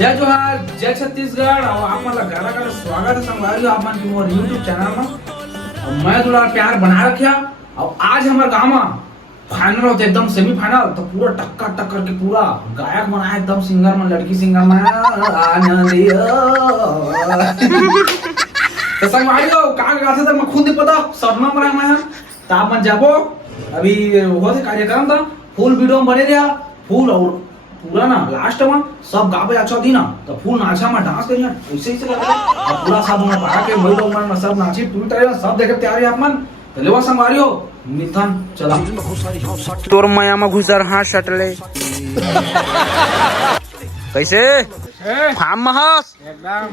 जय जोहार जय छत्तीसगढ़ और आप मतलब घर का स्वागत है संगवारी आप मन की मोर YouTube चैनल में। मैं थोड़ा प्यार बना रखा और आज हमारे गांव में फाइनल होते एकदम सेमीफाइनल तो पूरा टक्कर टक्कर के पूरा गायक बनाया एकदम सिंगर में लड़की सिंगर में तो संगवारी हो का गाते तक मैं खुद नहीं पता सपना में मैं ताप मन जाबो अभी होते कार्यक्रम था फुल वीडियो बने रहा फुल और पूरा ना लास्ट में सब गावे अच्छा थी ना तो फुल नाचा में डांस करिए ऐसे ही से लगा और पूरा सब में पा के वही लोग मन सब नाची पूरी तरह सब देखे तैयार है आप मन तो लेवा संगवारी हो मिथन चला तोर माया में घुसर हां शटले कैसे फार्म में हस एकदम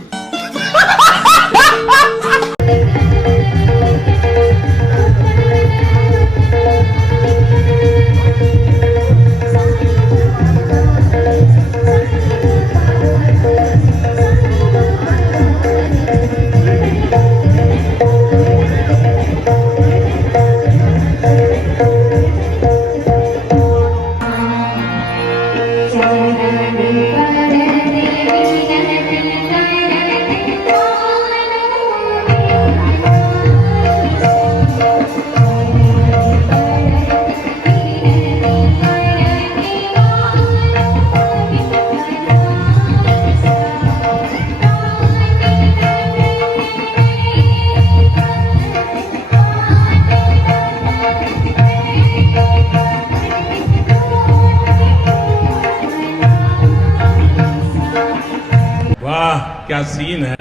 क्या सीन है।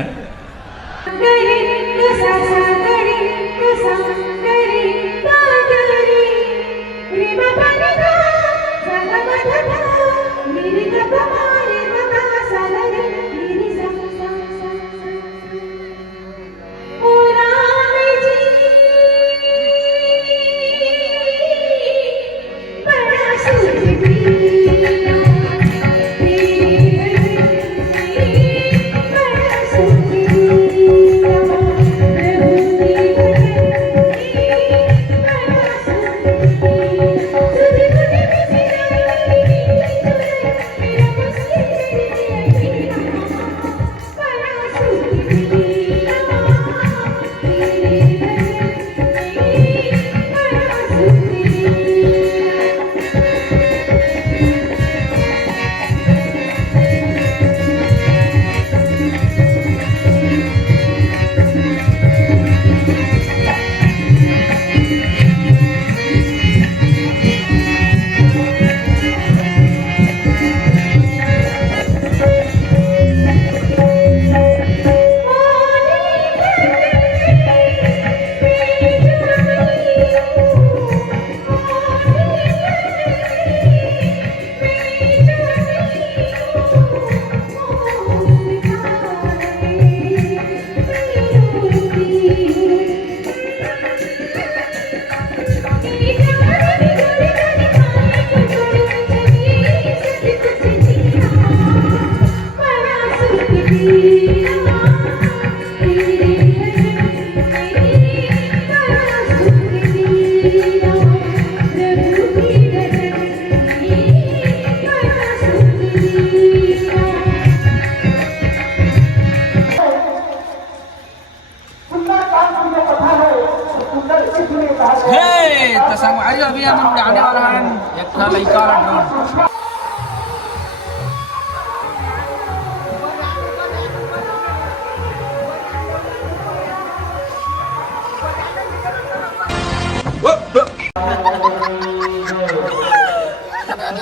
तो संगवारी अभी हम आने वाला है एक लड़का वाला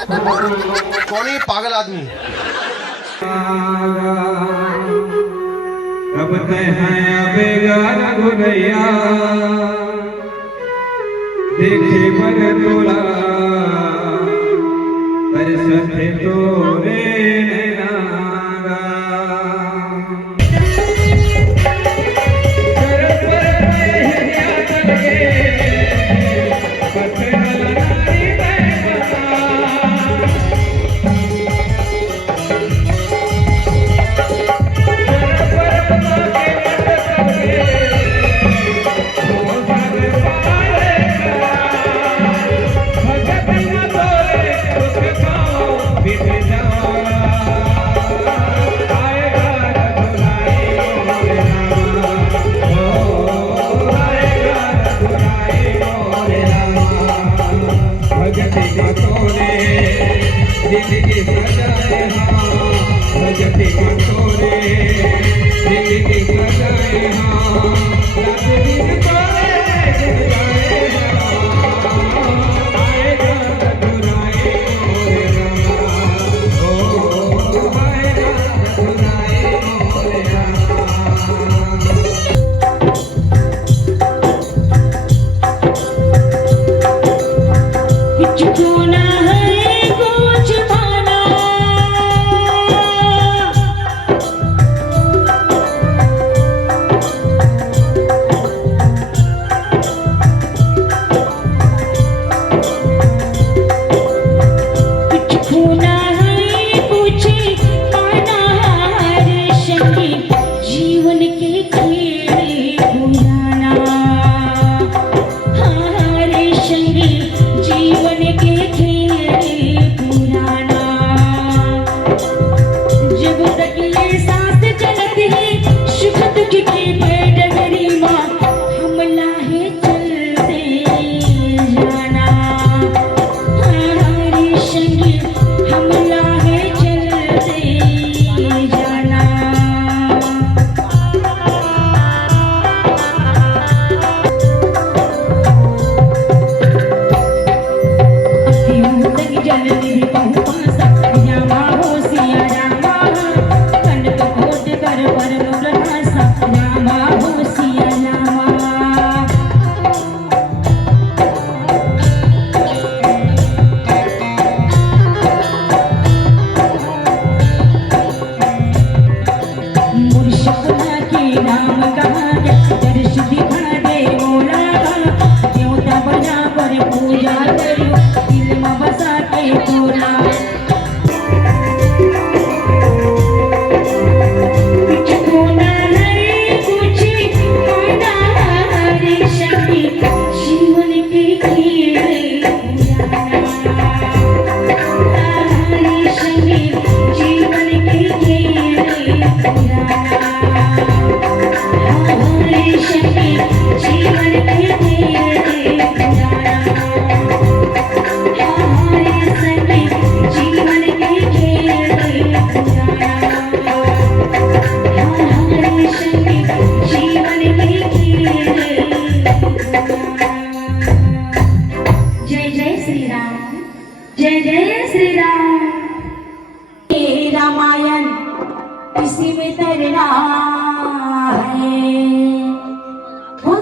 ड्रोन कौन है पागल आदमी। कब ते हैं अबेगा गुरैया देखे बर तोला तरसते तोरे नैनागा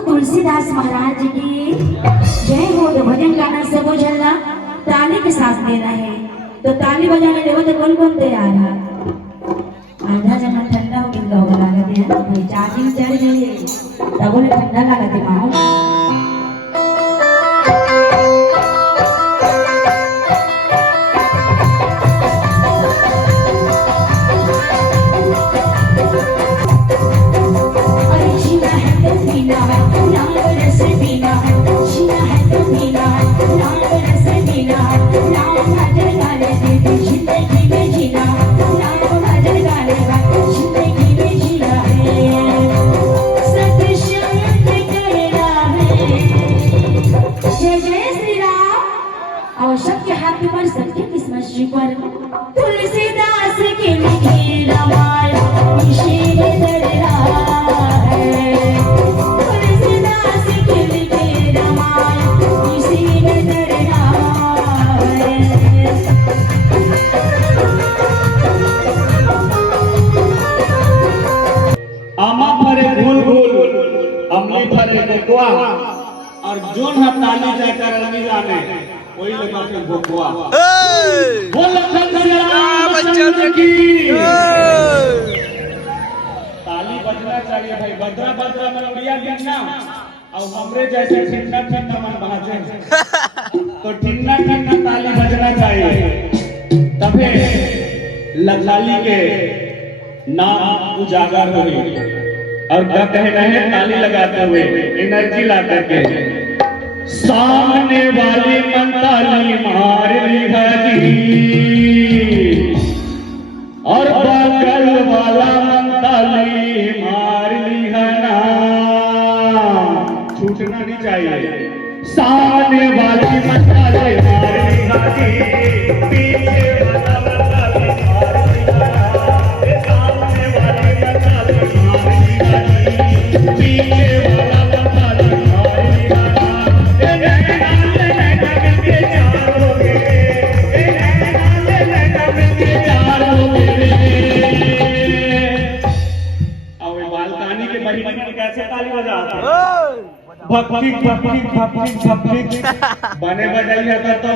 तुलसीदास महाराज की जय हो। तो भजन गाना सब हो चलना, ताली के साथ देना है। तो ताली बजाने देखो तो कौन कौन तैयार है? आधा जना ठंडा हो गया होगा लागत है, कोई चार्जिंग चढ़ गई तब उन्हें ठंडा लागत है माहौल। सबके हाथ पर सबके किस्मत पर तुलसीदास के लिखे रामायण शीर दररा है। तुलसीदास के लिखे रामायण शीर दररा है। आमा फरे गोल गोल, अमली फरे बटुआ, और जोन हम ताली जाकर अलमीरा में वही लगा के भोगवा वो लखन से रामचंद्र की ताली बजना चाहिए भाई। बदरा बदरा में उड़िया गिनना और हमरे जैसे ठिन्ना ठिन्ना मन भाजे तो ठिन्ना ठिन्ना ताली बजना चाहिए, तबे लखलाली के नाम उजागर होगी। और क्या कहना है ताली लगाते हुए एनर्जी ला करके, सामने वाली मंताली मार ली घाटी और बगल वाला मंताली मार ली घना। छूटना नहीं चाहिए। सामने वाली मंताली मार ली घाटी, पीछे वाला मंताली मार ली घना। सामने वाली मंताली मार ली घाटी, पीछे वाला मंताली मार ली घना। कैसे ताली बजाता भक्ति भक्ति भक्ति भक्ति बने बजाइए तो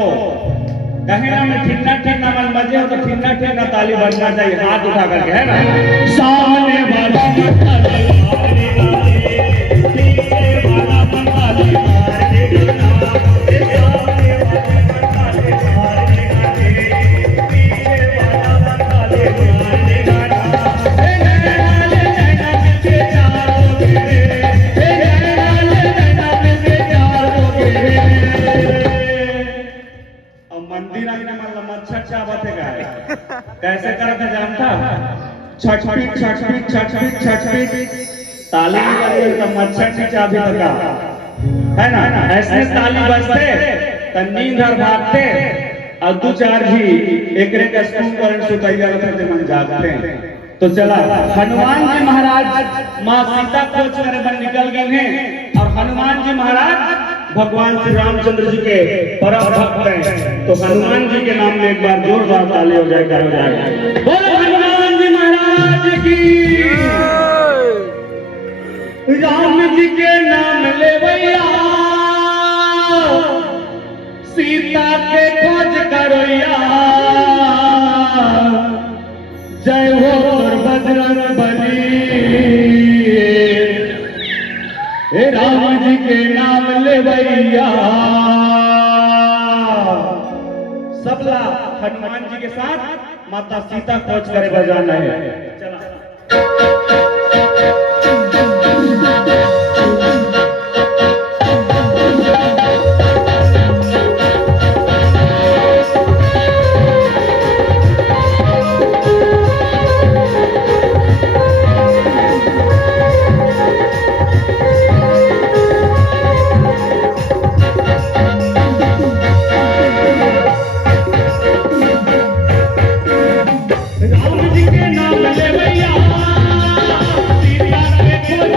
कहे ना मैं ठिन्ना ठिन्ना मन बजे तो ठिन्ना ठिन्ना ताली बजना चाहिए, हाथ उठा करके, है ना। सामने वाला मंताली मारने वाले, पीछे वाला मंताली मारने वाला, सामने वाले मंताली मारने वाले, पीछे वाला मंताली मारने वाला। मंदिर आने मतलब अच्छा बतेगा कैसे करते जानता, छटपीट छटपीट छटपीट छटपीट ताली बजे तो मच्छर की चाबी लगा, है ना। ऐसे ताली बजते तो नींद हर भागते और दो चार भी एक एक स्कूल करंट सुतैया रहते मन जागते। तो चला हनुमान जी महाराज माँ सीता खोज कर बन निकल गए हैं और हनुमान जी महाराज भगवान श्री रामचंद्र जी के परम भक्त हैं। तो हनुमान जी के नाम में एक बार जोरदार ताली हो जाएगा, हो जाएगा। बोलो हनुमान जी महाराज की। राम जी के नाम ले भैया सीता के खोज करोया, जय हो बजरंग बली। राम जी के नाम ले भैया सबला हनुमान जी के साथ माता सीता खोज करे बजाना है। चला राम जी के नाम ले भैया सीता के खोज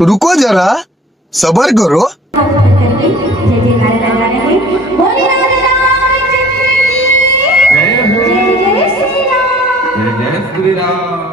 रुको जरा सबर करो हाथ ऊपर करके जय जयकार लगा रहे हैं। बोले राधे रामचंद्र की जय जय श्री राम। जय श्री राम।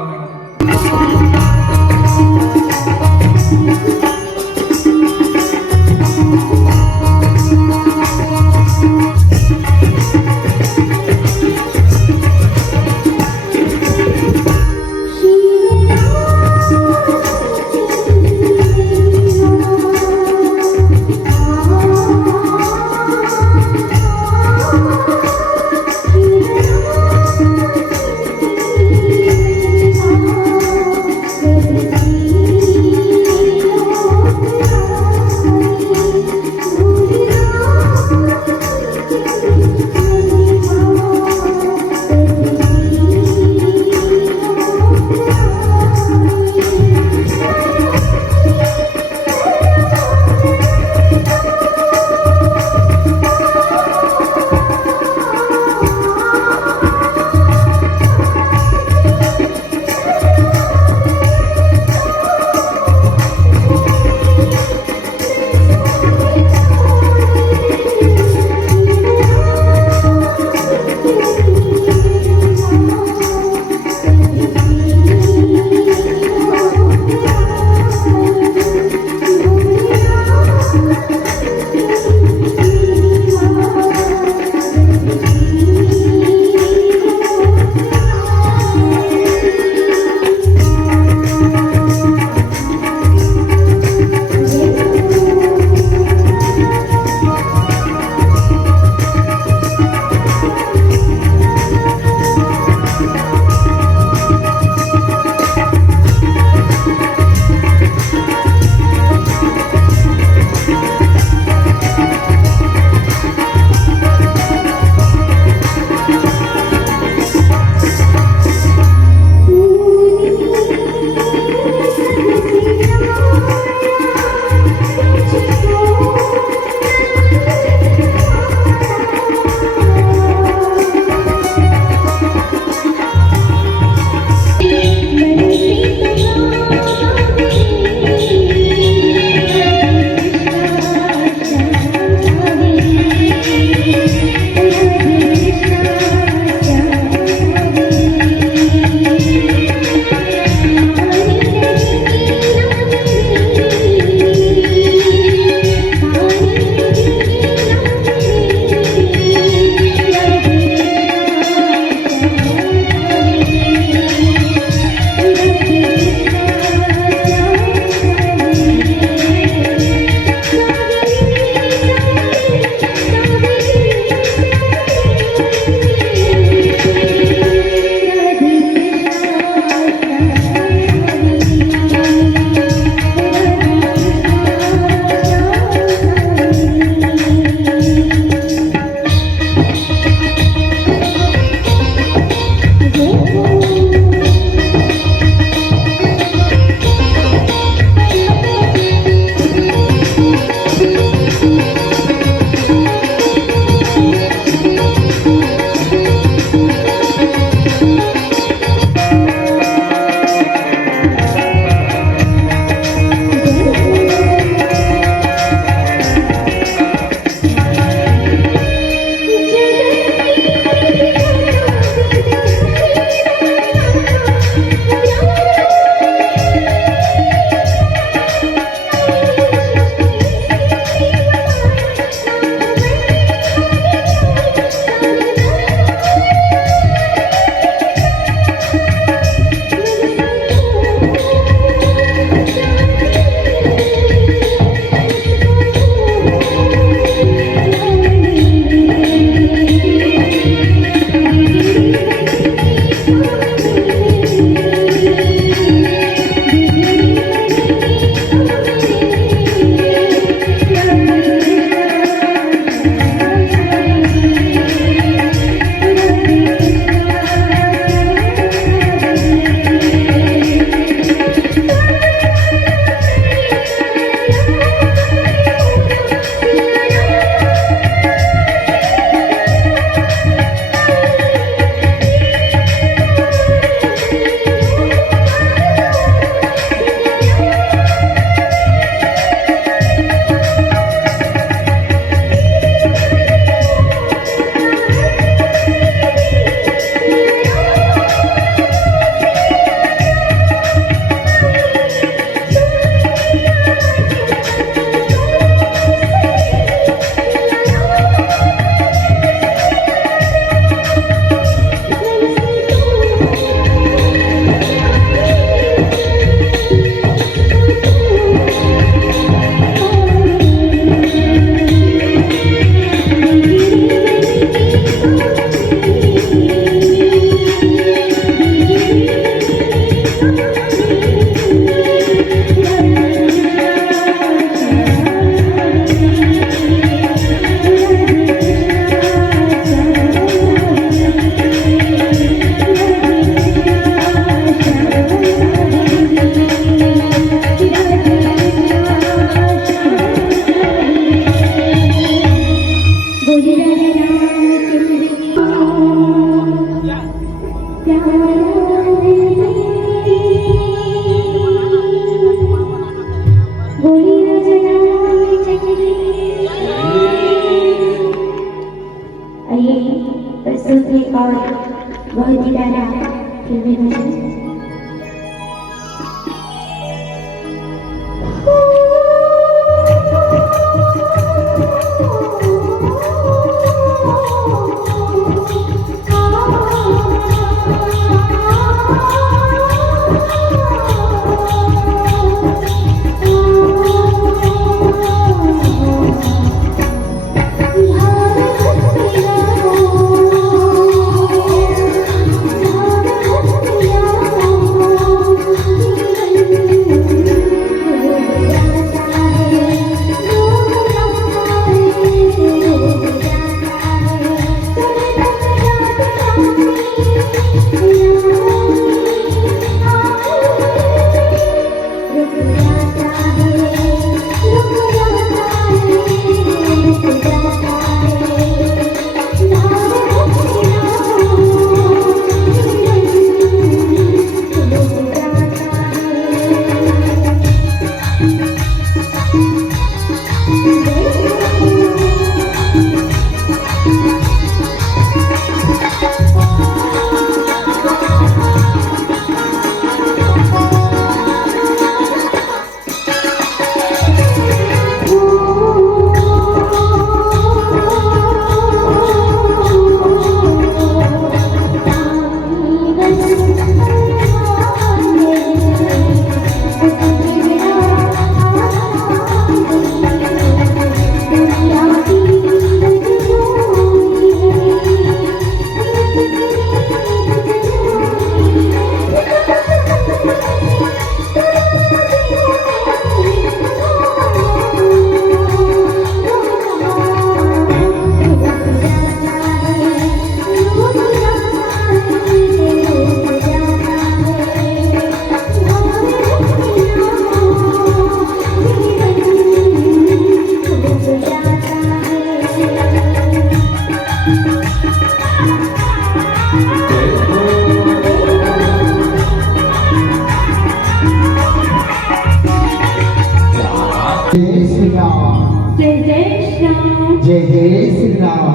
श्री राम जय जय श्याम। जय जय श्री राम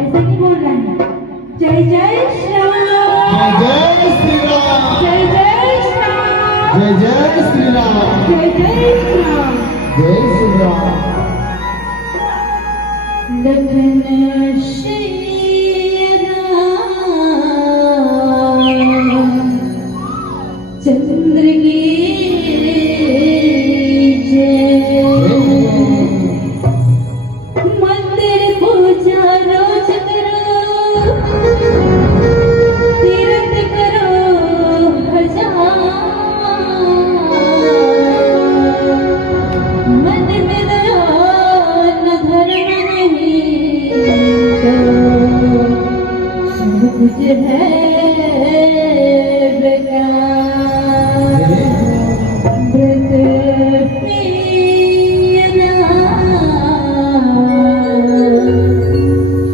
ऐसा नहीं बोल रहे हैं। जय जय श्याम। जय श्री राम जय जय श्याम। जय जय श्री राम जय जय श्याम। जय श्री राम लखन श्री राम चंद्र की जय। मंदिर पूजा रोज करो, तीर्थ करो हर जहाँ। मन में दान धर्म नहीं तो सब कुछ है बेकार। व्रत प्रिय राम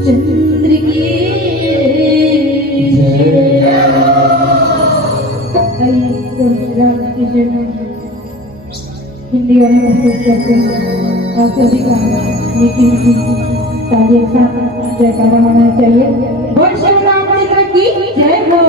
चंद्र की जय। आइए तो राज की जय हिंदी वाले महसूस करते हैं और सभी का मीठी ताली के साथ जयकारा होना चाहिए। बोल श्री रामचंद्र की जय हो।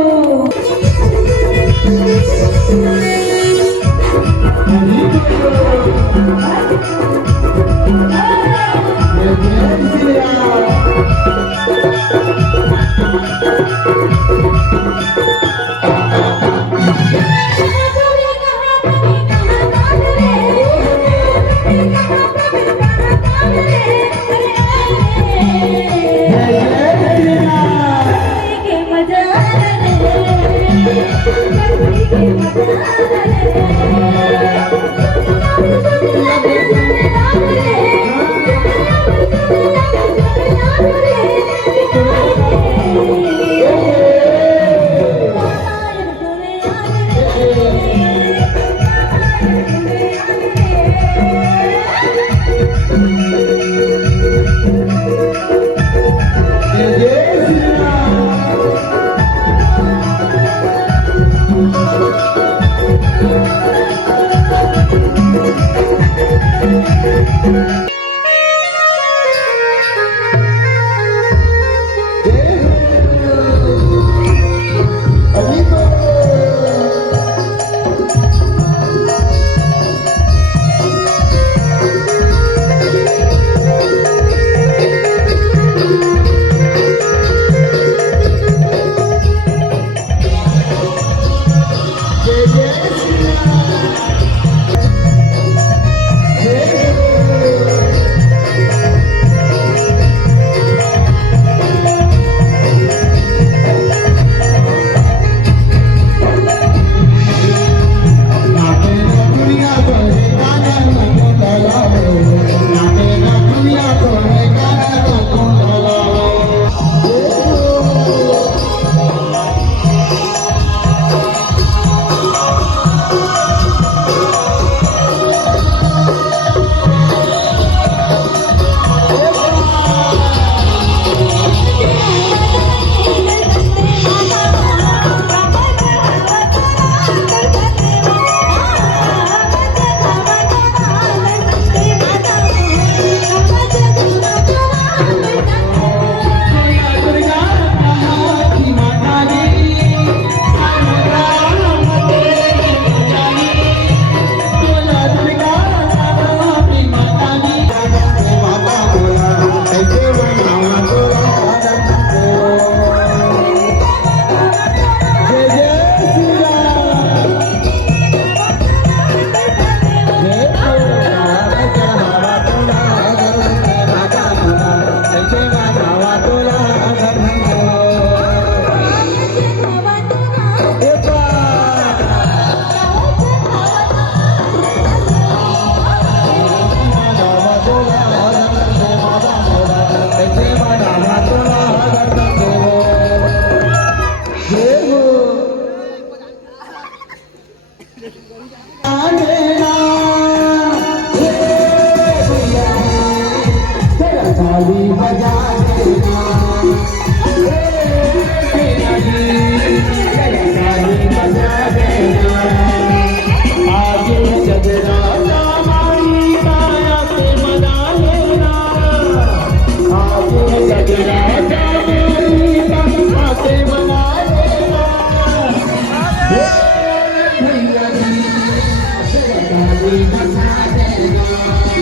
बसा देगा